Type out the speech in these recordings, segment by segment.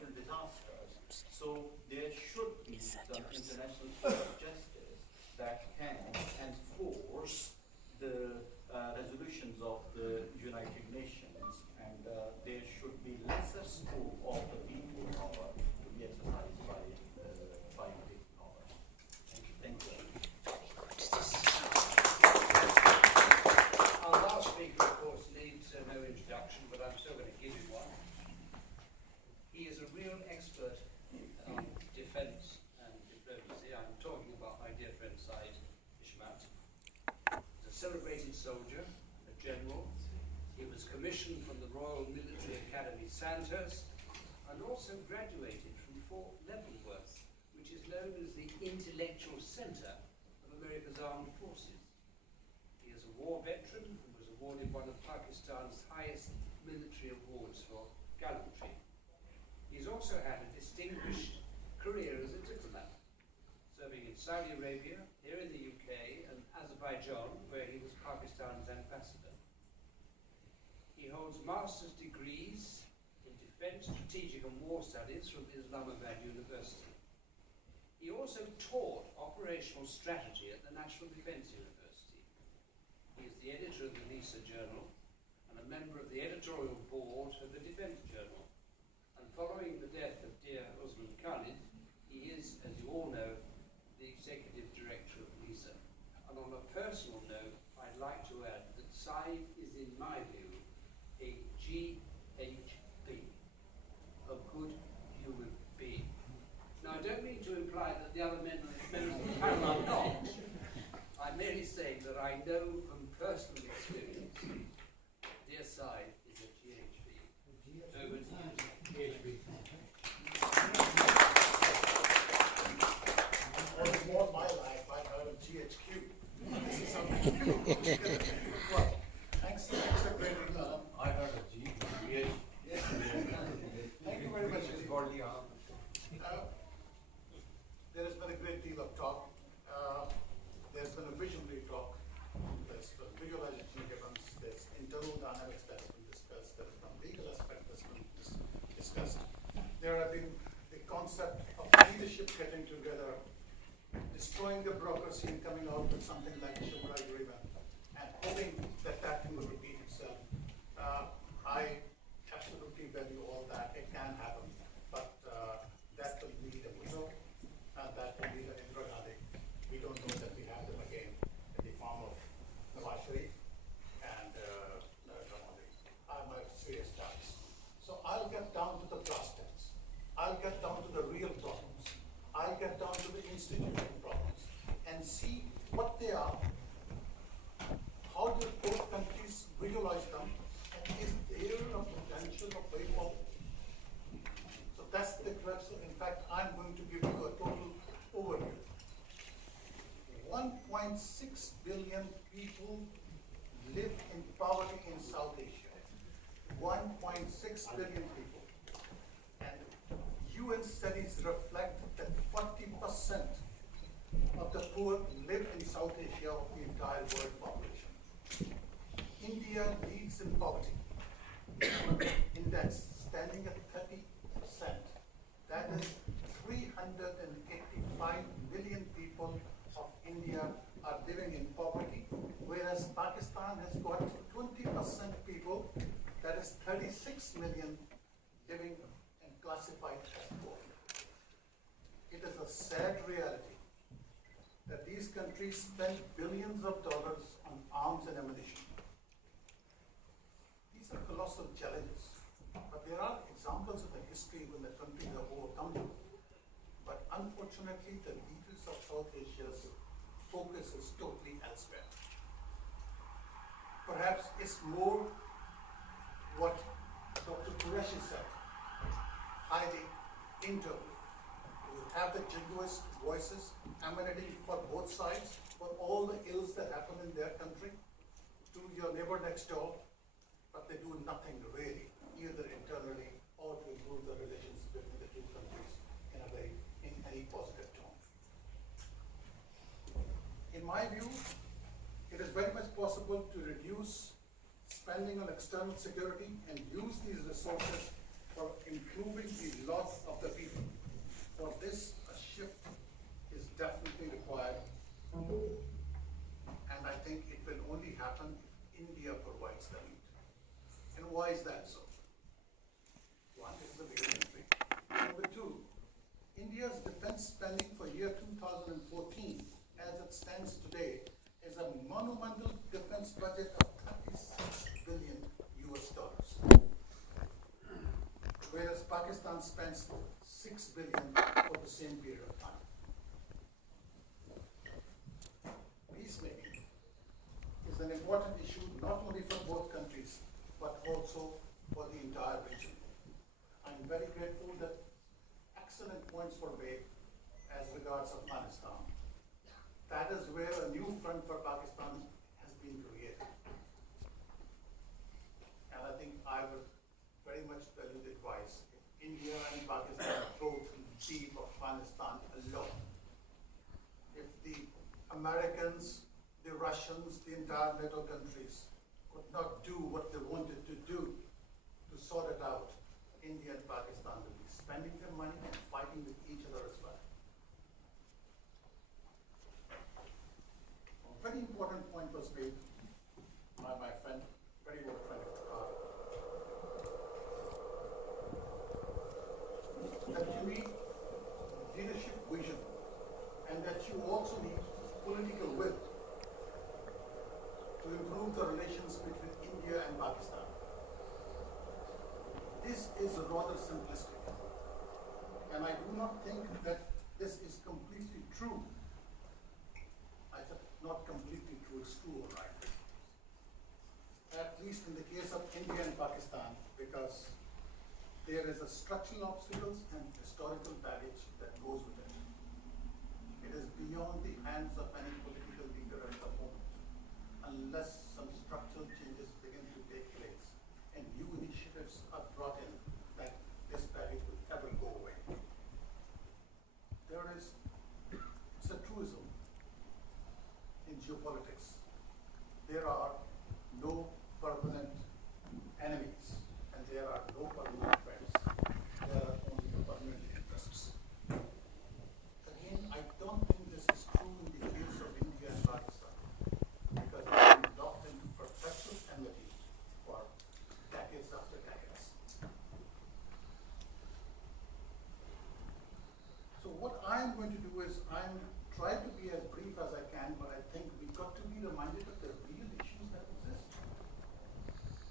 natural disasters. So there should be some international court of justice that can enforce the resolutions of the United Nations, and there should be lesser scope of the veto power to be exercised by the power. Thank you. Our last speaker, of course, needs no introduction, but I'm still going to give him one. He is a real expert on defence and diplomacy. I'm talking about my dear friend Said Ishmat. He's a celebrated soldier, a general. He was commissioned from the Royal Military Academy Sandhurst and also graduated from Fort Leavenworth, which is known as the intellectual centre of America's armed forces. He is a war veteran and was awarded one of Pakistan's highest military awards for gallantry. He's also had a distinguished career as a diplomat, serving in Saudi Arabia, here in the UK, and Azerbaijan, where he was Pakistan's ambassador. He holds master's degrees in defence, strategic and war studies from Islamabad University. He also taught operational strategy at the National Defence University. He is the editor of the Lisa Journal and a member of the editorial board of the Defence Journal. And following the death of dear Usman Khalid, he is, as you all know, the executive director of Lisa. And on a personal note, I'd like to add that Said is, in my view, a GHB, a good human being. Now, I don't mean to imply that the other members of the panel are not. I'm merely saying that I know from personal experience, dear Said is a GHB. Over to you. GHB. All my life, I've heard of GHQ. This is something. Well, thanks for great. I heard of G. Yes. Thank you very much. There has been a great deal of talk. There's been a visionary talk. There's been visualization given. There's internal dynamics that's been discussed. There's been legal aspect that's been discussed. There have been the concept of leadership getting together, destroying the bureaucracy and coming out with something like a Shimra agreement, and hoping that that thing will repeat itself. I absolutely value all that. It can happen, but that will need a window, and that will need an Indra Gandhi. We don't know that we have them again in the form of Nawaz Sharif and Narendra Modi. I'm a serious chance. So I'll get down to the brass tacks. I'll get down to the real problems. I'll get down to the institutional problems and see what they are. How do both countries visualize them? And is there a potential of way forward? So that's the crux. In fact, I'm going to give you a total overview. 1.6 billion people live in poverty in South Asia. 1.6 billion people. And UN studies reflect that 40% of the poor live in South Asia of the entire world population. India leads in poverty. Index standing at 30%. That is 385 million people of India are living in poverty, whereas Pakistan has got 20% people, that is 36 million, living and classified as poor. It is a sad reality that these countries spend billions of dollars on arms and ammunition. These are colossal challenges, but there are examples in the history when the countries have overcome them. But unfortunately, the leaders of South Asia's focus is totally elsewhere. Perhaps it's more what Dr. Qureshi said, highly internal. You have the jingoist voices emanating for both sides, for all the ills that happen in their country, to your neighbor next door, but they do nothing really, either internally or to improve the relations between the two countries in any positive tone. In my view, it is very much possible to reduce spending on external security and use these resources for improving the lot of the people. For this, a shift is definitely required. And I think it will only happen if India provides the lead. And why is that so? One, this is a big country. Number two, India's defense spending for year 2014, as it stands today, is a monumental defense budget of 36 billion US dollars. Whereas Pakistan spends 6 billion for the same period of time. Peacemaking is an important issue not only for both countries, but also for the entire region. I'm very grateful that excellent points were made as regards Afghanistan. That is where a new front for Pakistan has been created. And I think I would very much value the advice if India and Pakistan both leave Afghanistan alone. If the Americans, the Russians, the entire NATO countries could not do what they wanted to do to sort it out, India and Pakistan will be spending their money and fighting with each other as well. A very important point was made by my friend, very good friend of Hart, that you need leadership vision and that you also need political will to improve the relations between India and Pakistan. This is rather simplistic, and I do not think that this is completely true. I said not completely true, it's true, all right. At least in the case of India and Pakistan, because there is a structural obstacles and historical baggage that goes with it. It is beyond the hands of any political leader at the moment, unless some structural changes begin to take place and new initiatives are brought in, that this baggage will ever go away. It's a truism in geopolitics. There are no permanent enemies and there are no permanent friends. There are only permanent interests. Again, I don't think this is true in the case of India and Pakistan, because they have been locked into perpetual enmity for decades after decades. So what I'm going to do is I'm trying to be as brief as I can, but I think we've got to be reminded of the real issues that exist.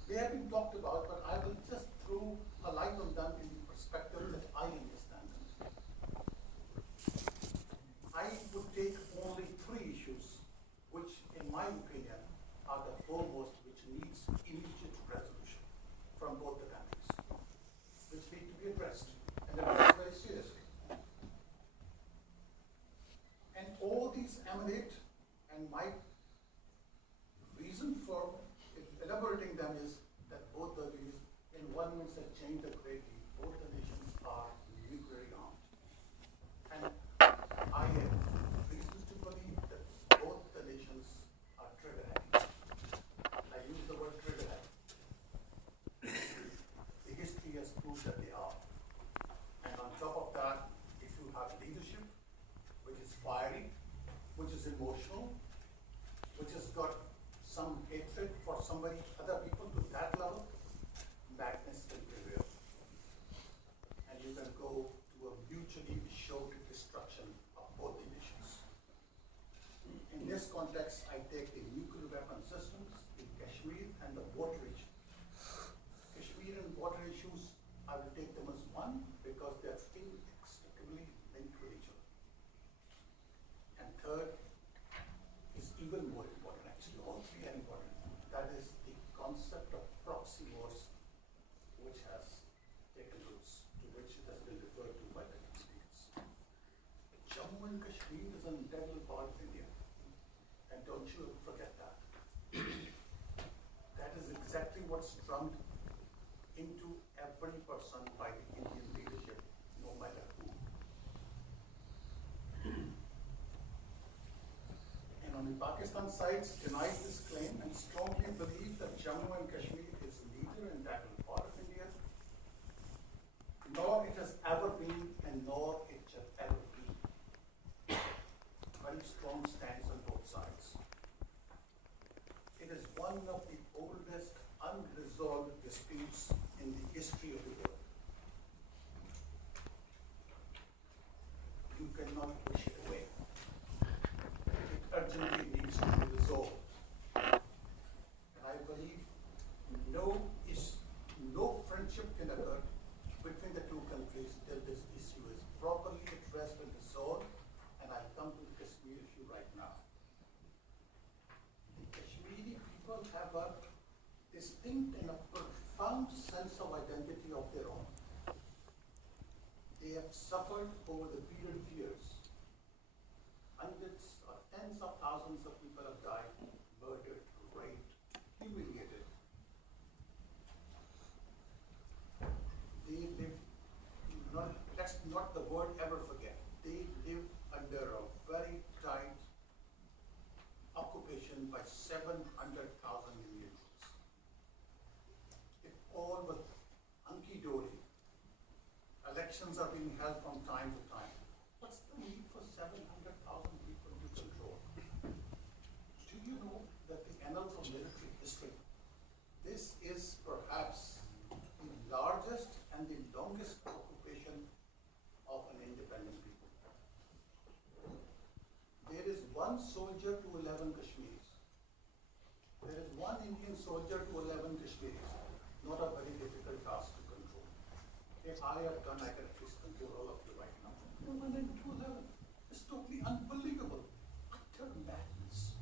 They have been talked about, but I will just throw a light on them in the perspective that I understand them. I would take only 3 issues, which in my opinion are the foremost, which needs immediate resolution from both the countries, which need to be addressed and addressed very seriously. And all these emanate, and my reason for elaborating them is that both of these, in one sense, have changed greatly. Both the nations are nuclearly armed. And I have reasons to believe that both the nations are trigger happy. I use the word trigger happy. The history has proved that they are. And on top of that, if you have leadership, which is fiery, which is emotional, which has got some hatred for somebody, other people to that level, madness can prevail. And you can go to a mutually assured destruction of both the nations. In this context, I take the nuclear weapon systems in Kashmir and the border region. Kashmir and border issues, I will take them as one because they are inextricably linked with each other. And third is even more important, actually all 3 are important. That is the concept of proxy wars, which has taken roots, to which it has been referred to by different speakers. Jammu and Kashmir is an integral part of India, and don't you ever forget that. That is exactly what's drummed into every person by the Indian leadership, no matter who. And on the Pakistan side, denies this claim and strongly believe that Jammu and Kashmir is neither an integral part of India very strong stance on both sides. It is one of the oldest unresolved disputes in the history of the world. You cannot push it away. It urgently needs to be resolved. And I believe no friendship can occur between the two countries till this issue is properly addressed and resolved. And I'll come to the Kashmir issue right now. The Kashmiri people have a distinct and a profound sense of identity of their own. They have suffered over the period of years. Hundreds or tens of thousands of people have died, murdered, raped, humiliated. They live, let's not the word ever forget, they live under a very tight occupation by 700,000 Indian troops. If all was hunky-dory, elections are being held from time to time, what's the need for 700,000 people to control? Do you know that the annals of military history, this is perhaps the largest and the longest occupation of an independent people. There is one soldier to 11 Kashmiris. There is one Indian soldier to 11 Kashmiris. Not a very difficult task to control. If I had done, I could at least control all of you right now. No one in 211. It's totally unbelievable. Utter madness.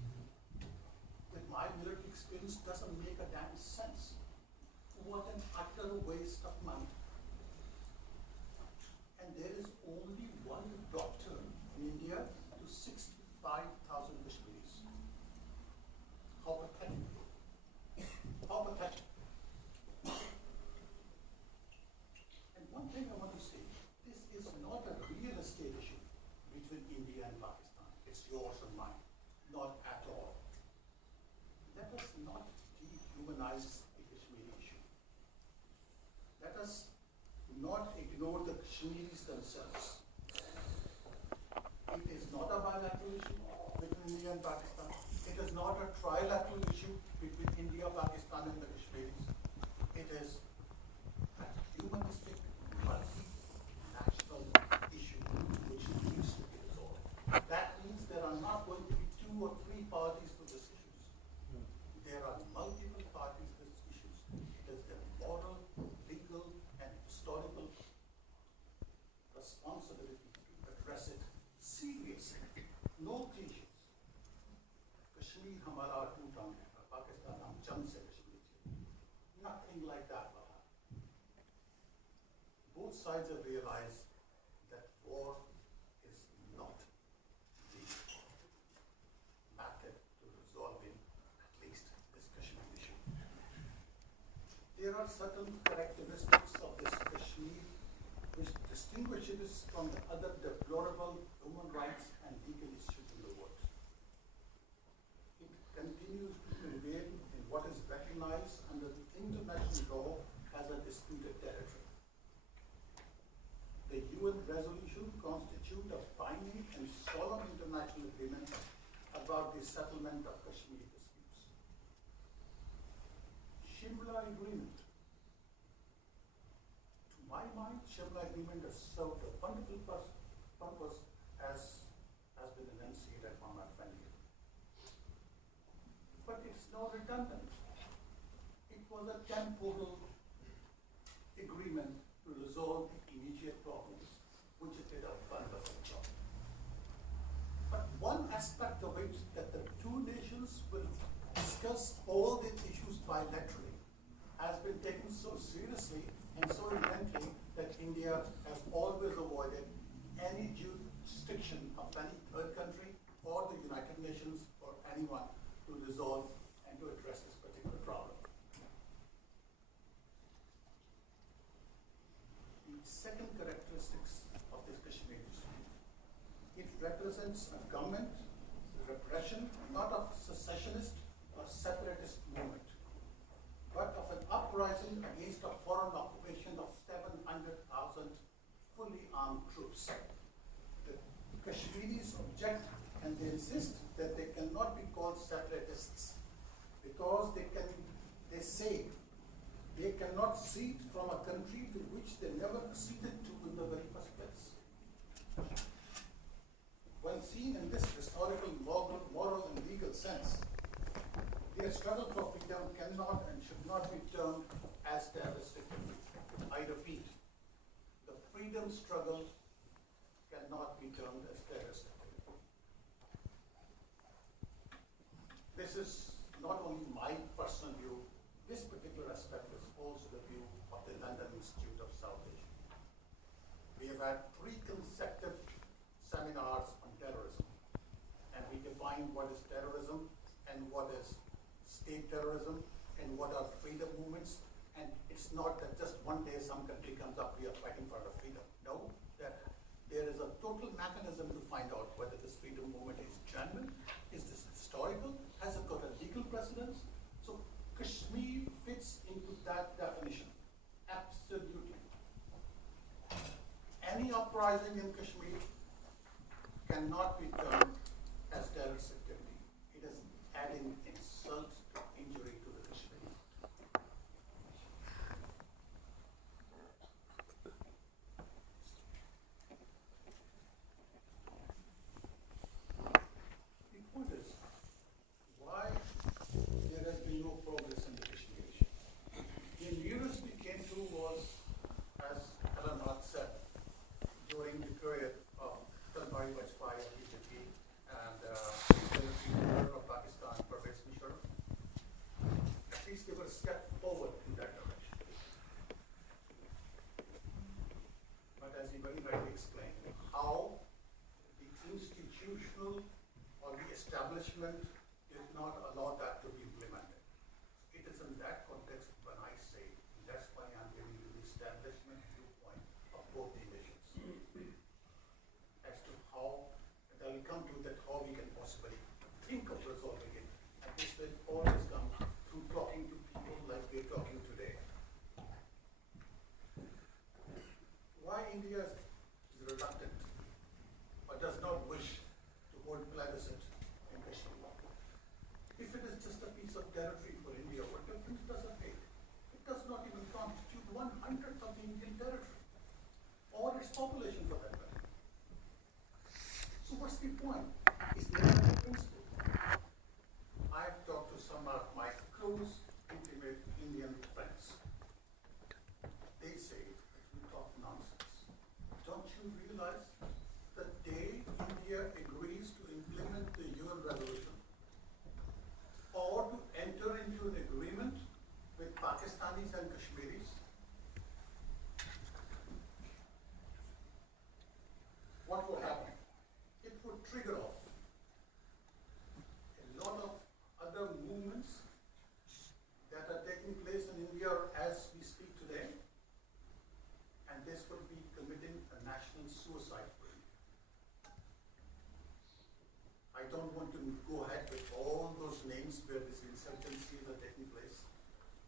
That my military experience doesn't make a damn sense. What an utter waste of money. And there is only one doctor in India to 65,000 Kashmiris. How pathetic. How pathetic. And one thing I want to say, this is not a real estate issue between India and Pakistan. It's yours and mine. Not at all. Let us not dehumanize the Kashmiri issue. Let us not ignore the Kashmiris themselves. It is not a bilateral issue between India and Pakistan. It is not a trilateral issue between India, Pakistan, and the Kashmiris. It is a humanistic, multinational issue which needs to be resolved. That means there are not going to be 2 or 3 parties to this issue. There are multiple parties to this issue. It is their moral, legal, and historical responsibility to address it seriously. No cliches. Kashmir hamara टूटा है, Pakistan हम जंग से कश्मीर थे. Nothing like that will happen. Both sides have realized that war is not the method to resolving at least this Kashmir issue. There are certain characteristics of this Kashmir which distinguishes it from the other deplorable human rights and legal issues in the world. It continues to prevail in what is recognized under the international law as a disputed territory. The UN resolution constitutes a binding and solemn international agreement about the settlement of Kashmir disputes. Shimla Agreement. To my mind, Shimla Agreement has served a wonderful purpose as has been enunciated by my friend here. But it's now redundant. It was a temporal agreement to resolve the immediate problems, which it did a wonderful job. But one aspect of it that the two nations will discuss all the issues bilaterally has been taken so seriously and so intently that India has always avoided any jurisdiction of any third country or the United Nations or anyone to resolve and to address this particular problem. The second characteristics of this Kashmir issue, it represents a government repression, not of secessionist or separatist movement, but of an uprising against a foreign occupation of 700,000 fully armed troops. The Kashmiris object and they insist that they cannot be called separatists because they say they cannot secede from a country to which they never acceded to in the very first place. When seen in this historical, moral and legal sense, their struggle for freedom cannot and should not be termed as terroristic. I repeat, the freedom struggle cannot be termed as terroristic. This is not only my personal view, this particular aspect is also the view of the London Institute of South Asia. We have had 3 consecutive seminars on terrorism, and we define what is terrorism and what is state terrorism and what are freedom movements. And it's not that just one day some country comes up, we are fighting for our freedom. No, that there is a total mechanism to find out whether this freedom movement is genuine, is this historical, has it got a legal precedence? So Kashmir fits into that definition, absolutely. Any uprising in Kashmir cannot be termed as terrorist activity. It is adding insult to injury to the Kashmiris. The point is, why there has been no progress in the Kashmir issue. The nearest we came to was, as Allan Hart said, during the period of Talmai Vajpayee, BJP, and the President of Pakistan, Pervez Musharraf. At least they were a step forward in that direction. But as he very rightly explained, how the institutional or the establishment did not allow that to be implemented. It is in that context when I say, and that's why I'm giving you the establishment viewpoint of both the nations. As to how, and I will come to that, how we can possibly think of resolving it. And this will always come through talking to people like we're talking today. Why India is reluctant or does not wish to hold plebiscite in Kashmir? If it is just a piece of territory for India, what difference does it make? It does not even constitute 1/100th of the Indian territory or its population for that matter. So what's the point? Is there a principle? I've talked to some of my close, intimate Indian friends. They say that you talk nonsense. Don't you realize the day India agrees to implement the UN resolution or to enter into an agreement with Pakistanis and Kashmiris, what will happen? It would trigger off a lot of other movements that are taking place in India as we speak today, and this would be committing a national suicide for India. I don't want to go ahead with all those names where these insurgencies are taking place,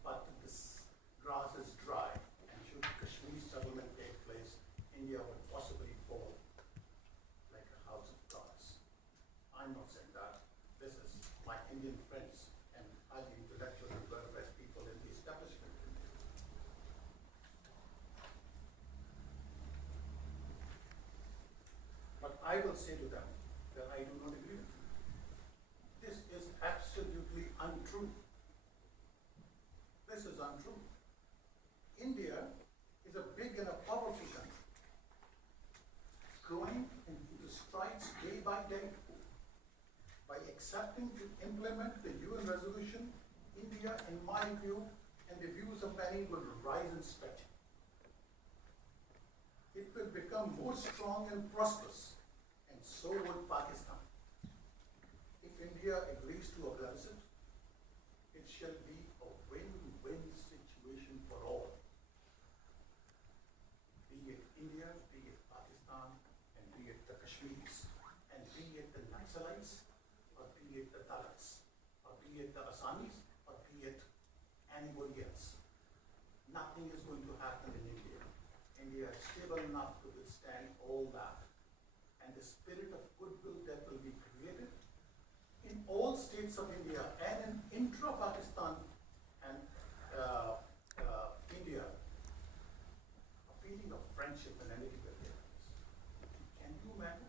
but this grass is dry, and should Kashmir settlement take place, India would possibly fall like a house of cards. I'm not saying that. This is my Indian friends and highly intellectual and well-read people in the establishment. But I will say to them that I do not agree with you. This is absolutely untrue. This is untrue. India is a big and a powerful country, growing into strides day by day. By accepting to implement the UN resolution, India, in my view, and the views of many, will rise in stature. It will become more strong and prosperous, and so would Pakistan. If India agrees to a plebiscite, it shall be a win-win situation for all. Be it India, be it Pakistan, and be it the Kashmiris, and be it the Naxalites, or be it the Dalits, or be it the Assamis, or be it anybody else. Nothing is going to happen in India. India is stable enough to withstand all that. And the spirit of goodwill that will be created all states of India and in intra-Pakistan and India, a feeling of friendship and enmity with their neighbors. Can you imagine?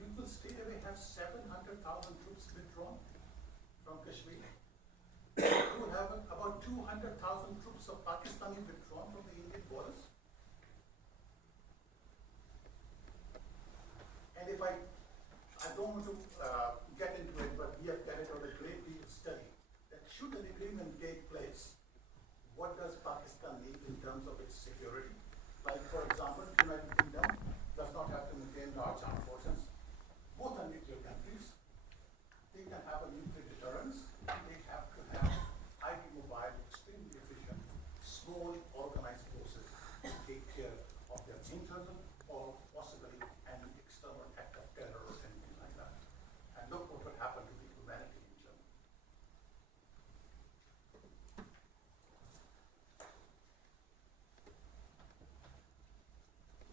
You could straight away have 700,000 troops withdrawn from Kashmir. You will have about 200,000 troops of Pakistani withdrawn from the Indian borders. And if I don't want to get into it, but we have carried out a great deal of study that should an agreement take place, what does Pakistan need in terms of its security? Like, for example, the United Kingdom does not have to maintain large armed forces. Both are nuclear countries. They can have a nuclear deterrence. They have to have highly mobile, extremely efficient, small organized forces to take care of their internal or possibly an external act of terror or anything like that. And look what would happen to the humanity in Germany.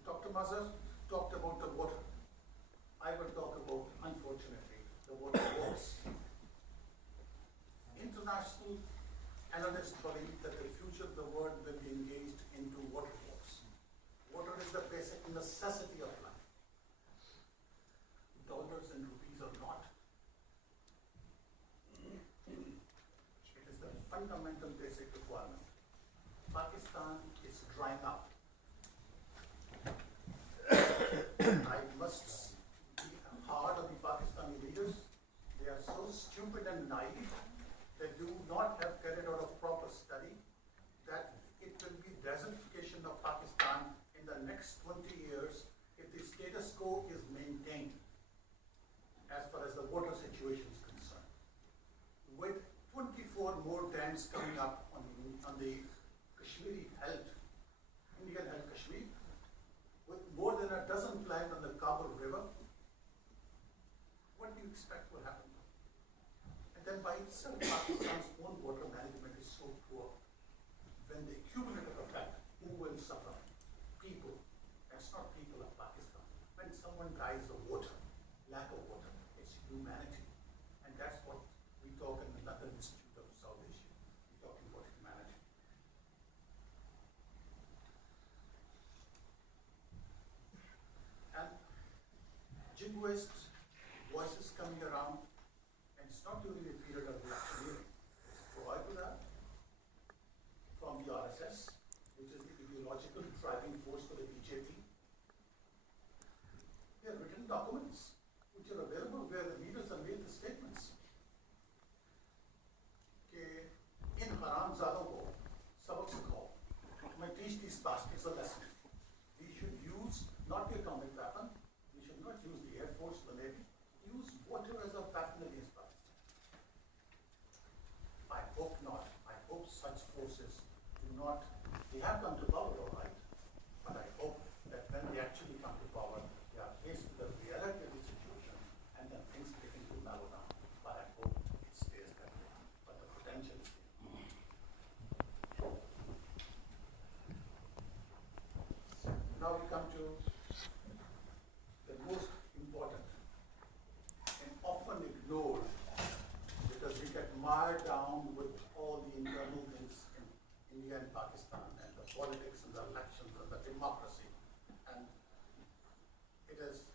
Dr. Mazhar talked about the water. I will talk about, unfortunately, the water wars. International analysts believe that the future of the world will be engaged into water wars. Water is the basic necessity of life. Dollars and rupees are not. It is the fundamental basic requirement. Pakistan is drying up. I must be hard on the Pakistani leaders. They are so stupid and naive. They do not have carried out a proper study that it will be desertification of Pakistan in the next 20 years if the status quo is maintained as far as the water situation is concerned. With 24 more dams coming up on the Kashmiri held, Indian held Kashmir, with more than a dozen planned on the Kabul River, what do you expect will happen? And then by itself, Pakistan's own water management is so poor. When the cumulative effect, who will suffer? People. That's not people of Pakistan. When someone dies of water, lack of water, it's humanity. And that's what we talk in the London Institute of South Asia. We're talking about humanity. And jingoist voices coming around, and it's not during a period of electioneering. It's prior to that, from the RSS, which is the ideological driving force for the BJP. They are written documents which are available where the leaders have made the statements. कि इन हरामजादों को सबक सिखाओ. मैं teach these bastards a lesson. We should use not the atomic weapon. We should not use the Air Force, the Navy. Use water as a weapon against Pakistan. I hope not. I hope such forces do not. They have come to power, all right. But I hope that when they actually come to power, they are faced with the reality of the situation, and then things begin to mellow down. But I hope it stays that way. But the potential is there. Now we come to the most important and often ignored, because we get mired down with all the internal things in India and Pakistan and the politics and the elections and the democracy. And it is